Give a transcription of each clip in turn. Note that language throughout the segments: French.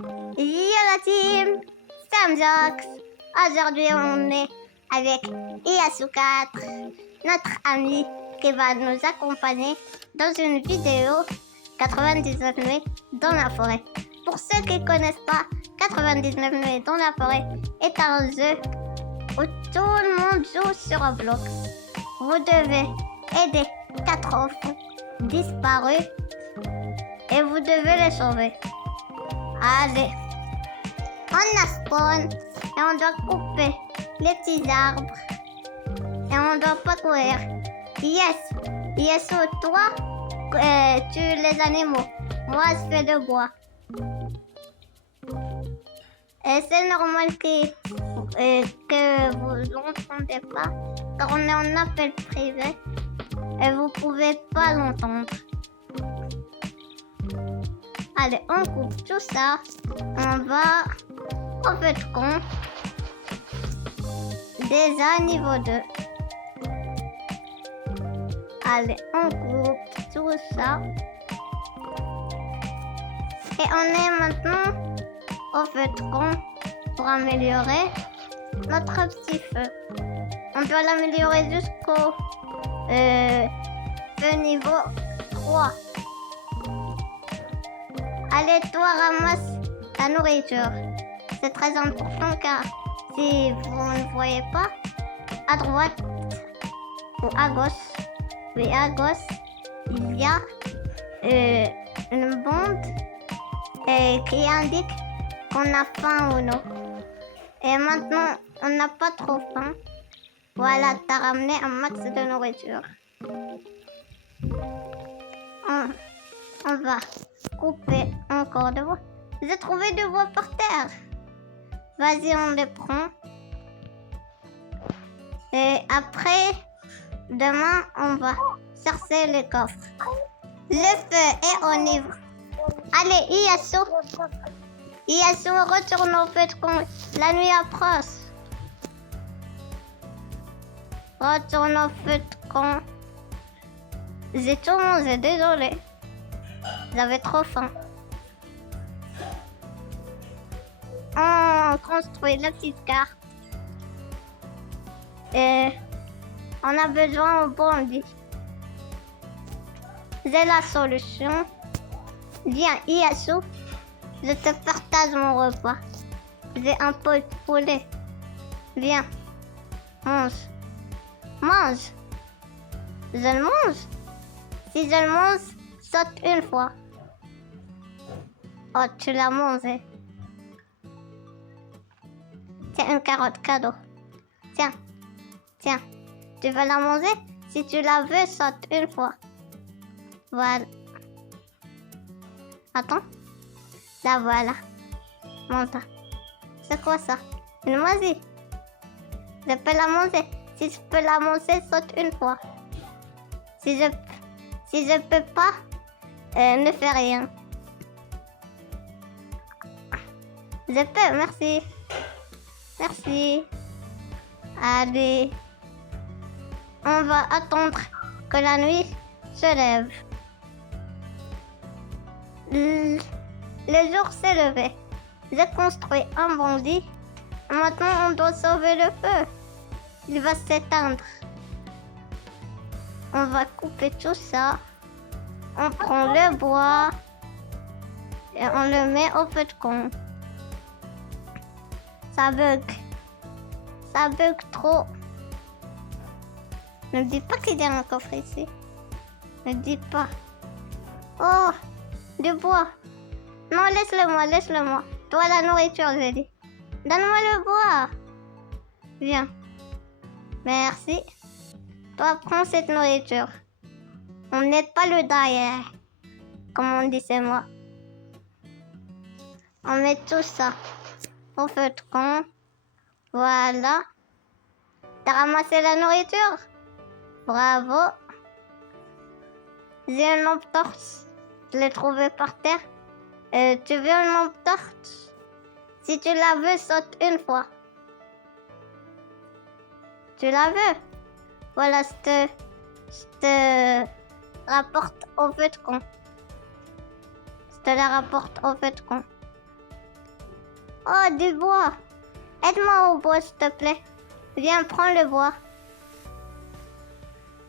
Yo la team, Sam Jox. Aujourd'hui on est avec Iyasu4, notre ami qui va nous accompagner dans une vidéo 99 nuits dans la forêt. Pour ceux qui ne connaissent pas, 99 nuits dans la forêt est un jeu où tout le monde joue sur Roblox. Vous devez aider 4 enfants disparus et vous devez les sauver. Allez, on a spawn et on doit couper les petits arbres et on doit pas courir. Yes, toi, tu les animaux. Moi, je fais le bois. Et c'est normal que vous n'entendez pas, car on est en appel privé et vous pouvez pas l'entendre. Allez, on coupe tout ça. On va au fait con. Déjà niveau 2. Allez, on coupe tout ça. Et on est maintenant au fait con pour améliorer notre petit feu. On doit l'améliorer jusqu'au feu niveau 3. Allez, toi, ramasse la nourriture. C'est très important car si vous ne voyez pas, à droite ou à gauche, oui, à gauche, il y a une bande qui indique qu'on a faim ou non. Et maintenant, on n'a pas trop faim. Voilà, t'as ramené un max de nourriture. On va couper encore de bois. J'ai trouvé du bois par terre. Vas-y, on les prend. Et après, demain, on va chercher les coffres. Le feu est en ivre. Allez, Iyasu, retourne au fait qu'on la nuit approche. Retourne au fait qu'on. J'ai tout mangé, désolé. J'avais trop faim. On construit la petite carte. Et on a besoin de bandit. J'ai la solution. Viens, Iyasu, je te partage mon repas. J'ai un peu de poulet. Viens, mange. Mange. Je le mange. Si je le mange, saute une fois. Oh, tu l'as mangé. Tiens, une carotte cadeau. Tiens. Tu veux la manger? Si tu la veux, saute une fois. Voilà. Attends. La voilà. Monte. C'est quoi ça? Une moisie. Je peux la manger. Si je peux la manger, saute une fois. Si je peux pas, ne fais rien. Je peux, merci. Merci. Allez. On va attendre que la nuit se lève. Le jour s'est levé. J'ai construit un bandit. Maintenant, on doit sauver le feu. Il va s'éteindre. On va couper tout ça. On prend le bois et on le met au feu de camp. Ça bug. Ça bug trop. Ne me dis pas qu'il y a un coffre ici. Ne dis pas. Oh, du bois. Non, laisse-le-moi. Toi, la nourriture, j'ai dit. Donne-moi le bois. Viens. Merci. Toi, prends cette nourriture. On n'aide pas le derrière. Comme on dit, c'est moi. On met tout ça au feu de camp. Voilà. T'as ramassé la nourriture? Bravo. J'ai une lampe torche. Je l'ai trouvée par terre. Tu veux une lampe torche? Si tu la veux, saute une fois. Tu la veux? Voilà, je te rapporte au feu de camp. Je te la rapporte au feu de camp. Oh, du bois. Aide-moi au bois, s'il te plaît. Viens, prends le bois.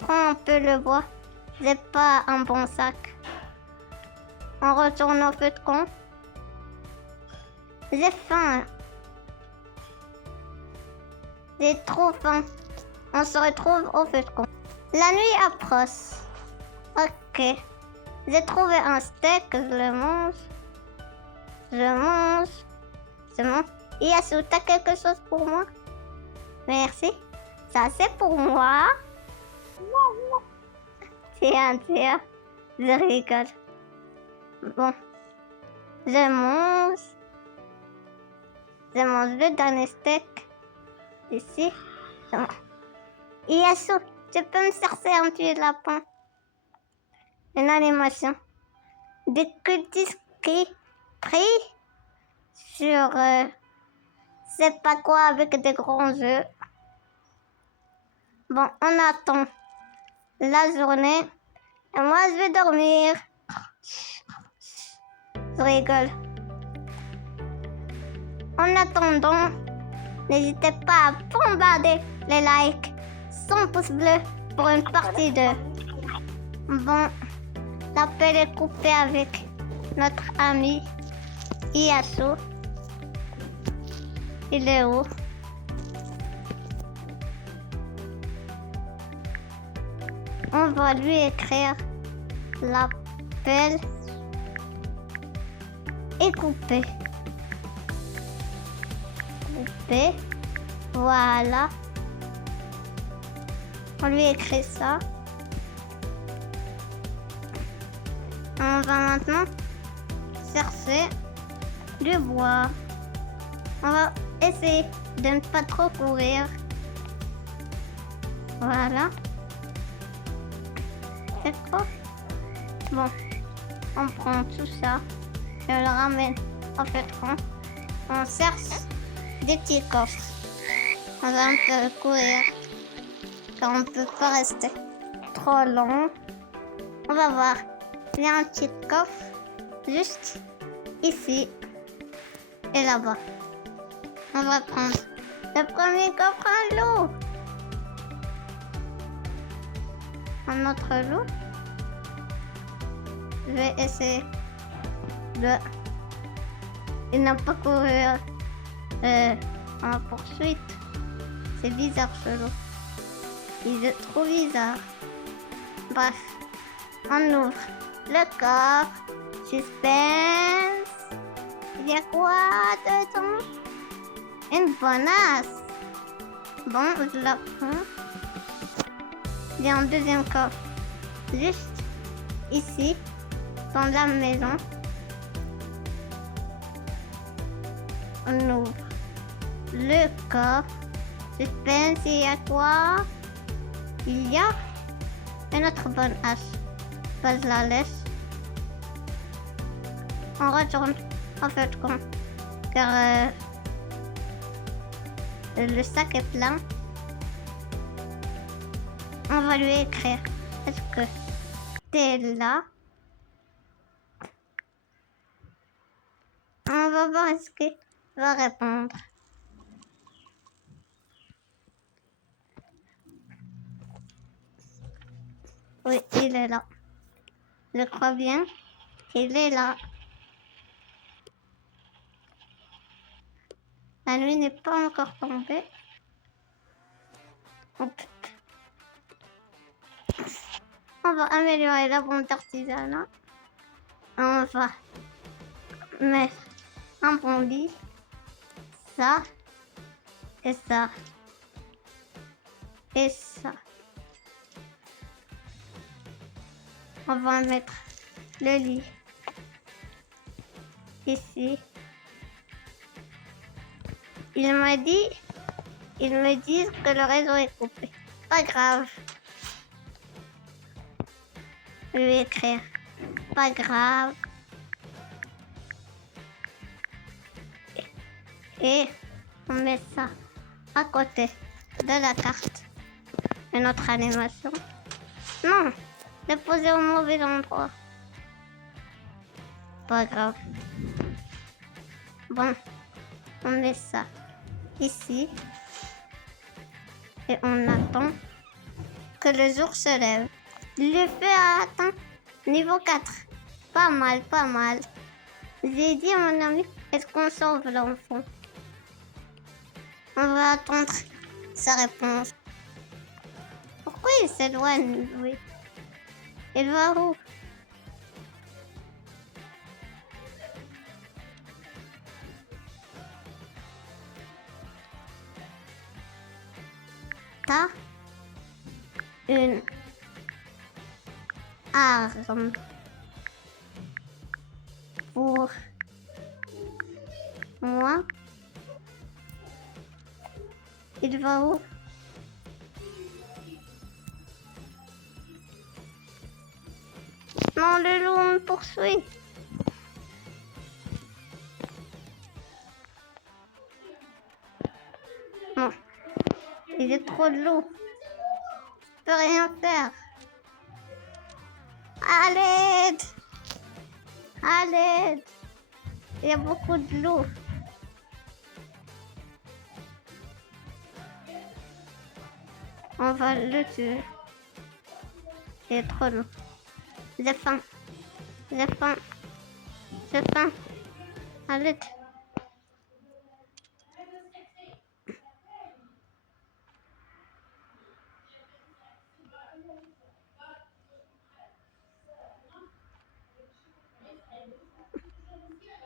Prends un peu le bois. C'est pas un bon sac. On retourne au feu de camp. J'ai faim. J'ai trop faim. On se retrouve au feu de camp. La nuit approche. Ok. J'ai trouvé un steak, je le mange. C'est bon. Yasu, t'as quelque chose pour moi? Merci. Ça, c'est pour moi. Tiens. Je rigole. Bon. Je mange le dernier steak. Ici. Bon. Yasu, tu peux me chercher un petit lapin? Une animation. Des cultistes qui prient sur c'est pas quoi avec des grands yeux. Bon, on attend la journée et moi je vais dormir. Je rigole. En attendant, n'hésitez pas à bombarder les likes, 100 pouces bleus pour une partie 2. Bon, l'appel est coupé avec notre ami Yasu. Il est où? On va lui écrire. L'appel est coupé. Voilà. On lui écrit ça. On va maintenant chercher du bois. On va essayer de ne pas trop courir. Voilà. C'est quoi? Bon, on prend tout ça et on le ramène au pétron. On cherche des petits coffres. On va un peu courir car on ne peut pas rester trop long. On va voir. Il y a un petit coffre juste ici et là-bas. On va prendre le premier coffre à l'eau. Un autre loup. Je vais essayer de... Il n'a pas couru en poursuite. C'est bizarre ce loup. Il est trop bizarre. Bref, on ouvre le coffre. Suspense. Il y a quoi dedans? Une bonasse. Bon, je la prends. Il y a un deuxième coffre juste ici, dans la maison. On ouvre le coffre. Suspense, il y a quoi? Il y a une autre bonne hache. Bah, je la laisse. On retourne en fait compte car le sac est plein. On va lui écrire. Est-ce que t'es là? On va voir ce qu'il va répondre. Oui, il est là. Je crois bien qu'il est là. La nuit n'est pas encore tombée. Hop. On va améliorer la bombe d'artisanat. On va mettre un bon lit. Ça. Et ça. Et ça. On va mettre le lit ici. Ils me disent que le réseau est coupé. Pas grave. Je vais écrire. Pas grave. Et on met ça à côté de la carte. Une autre animation. Non, je l'ai posé au mauvais endroit. Pas grave. Bon, On met ça ici. Et on attend que le jour se lève. Le feu a atteint niveau 4. Pas mal, pas mal. J'ai dit à mon ami, est-ce qu'on sauve l'enfant? On va attendre sa réponse. Pourquoi il s'éloigne, oui? Il va où? T'as une arme pour moi? Il va où? Non, le loup me poursuit. Non, il est trop de loup. Je peux rien faire. À l'aide! À l'aide! Il y a beaucoup de loups. On va le tuer. Il est trop long. J'ai faim. J'ai faim. J'ai faim. À l'aide.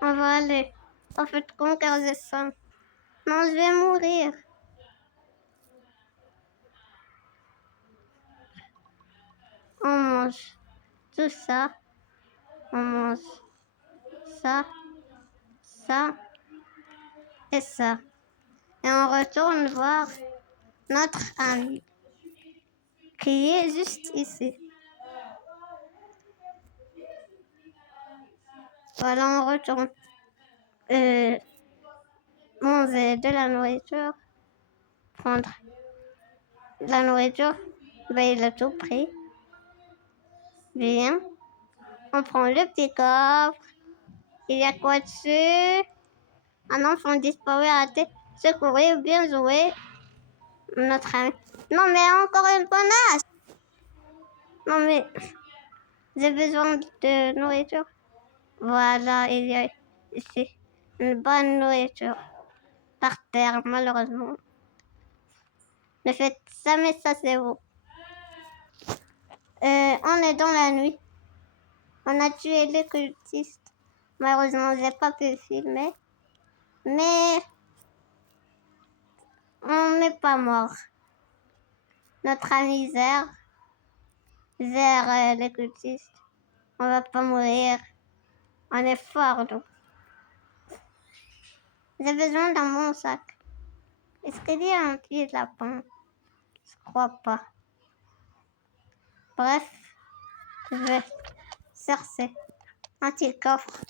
On va aller. En fait, quand j'ai faim. Non, je vais mourir. On mange tout ça. On mange ça, ça et ça. Et on retourne voir notre ami qui est juste ici. Voilà, on retourne manger de la nourriture, prendre de la nourriture. Ben, il a tout pris. Bien. On prend le petit coffre. Il y a quoi dessus? Un enfant disparu à terre. Secourir, bien joué. Notre ami. Non, mais encore une bonasse. Non, mais j'ai besoin de nourriture. Voilà, il y a ici une bonne nourriture par terre, malheureusement. Ne faites jamais ça, c'est vous. On est dans la nuit. On a tué les cultistes. Malheureusement, j'ai pas pu filmer. Mais on n'est pas mort. Notre ami Zer, les cultistes. On va pas mourir. On est fort, donc. J'ai besoin d'un bon sac. Est-ce qu'il y a un pied de lapin? Je crois pas. Bref, je vais chercher un petit coffre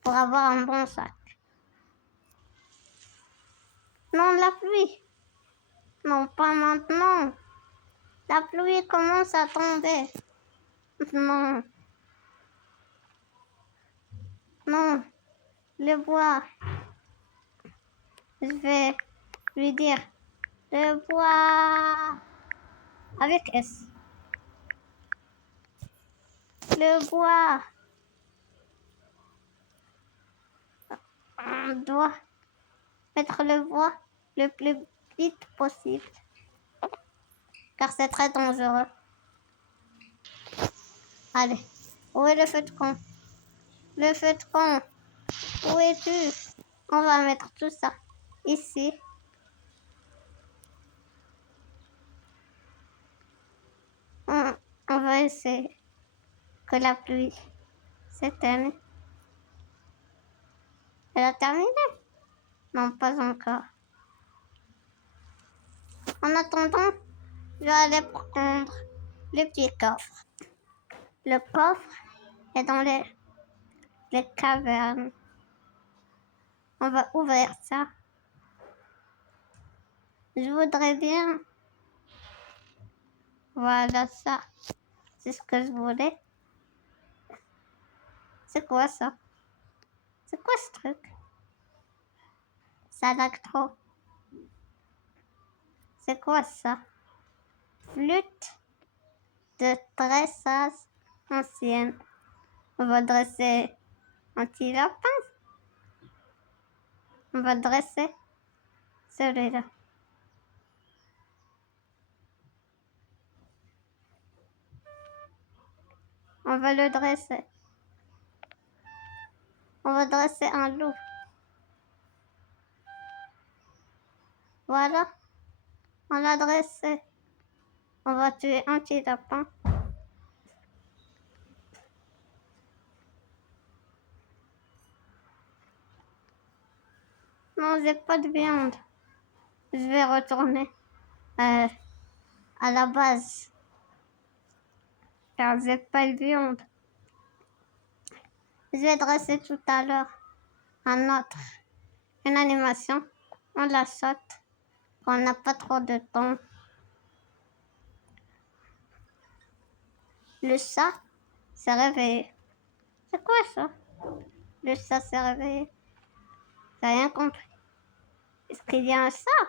pour avoir un bon sac. Non, la pluie. Non, pas maintenant. La pluie commence à tomber. Non. Non. Le bois. Je vais lui dire. Le bois. Avec S. Le bois. On doit mettre le bois le plus vite possible. Car c'est très dangereux. Allez. Où est le feu de camp? Le feu de camp. Où es-tu? On va mettre tout ça ici. On va essayer que la pluie s'éteigne. Elle a terminé? Non, pas encore. En attendant, je vais aller prendre le petit coffre. Le coffre est dans les cavernes. On va ouvrir ça. Je voudrais bien. Voilà ça. C'est ce que je voulais. C'est quoi ça? C'est quoi ce truc? Ça lag trop. C'est quoi ça? Flûte de dressage ancienne. On va dresser un petit lapin. On va dresser celui-là. On va le dresser. On va dresser un loup. Voilà. On l'a dressé. On va tuer un petit lapin. Non, j'ai pas de viande. Je vais retourner à la base. Car j'ai pas de viande. Je vais dresser tout à l'heure une animation. On la saute. On n'a pas trop de temps. Le chat s'est réveillé. C'est quoi ça? Le chat s'est réveillé. J'ai rien compris. Est-ce qu'il y a un chat?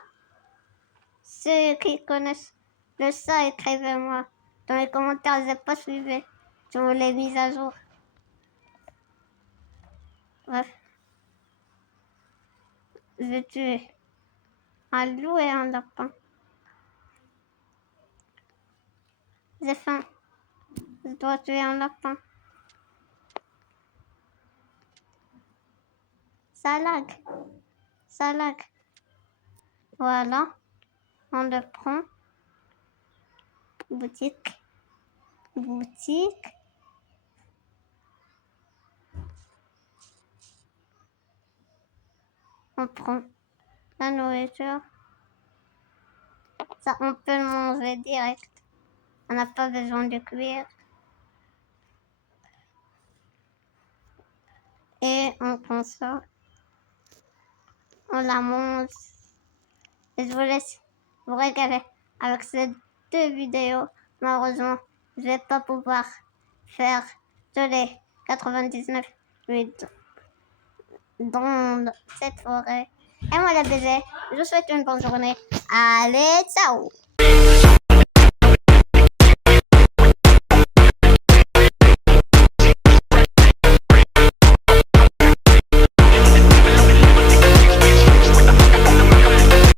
Ceux qui connaissent le chat, écrivez-moi. Dans les commentaires, je n'ai pas suivi sur les mises à jour. Bref. Je vais tuer un loup et un lapin. J'ai faim. Je dois tuer un lapin. Ça lag. Ça lag. Voilà. On le prend. Boutique. Boutique. On prend la nourriture. Ça, on peut le manger direct. On n'a pas besoin de cuire. Et on prend ça. On la mange. Et je vous laisse vous régaler avec ces deux vidéos. Malheureusement, je vais pas pouvoir faire tous les 99 minutes dans cette forêt. Et moi, les baisers, je vous souhaite une bonne journée. Allez, ciao!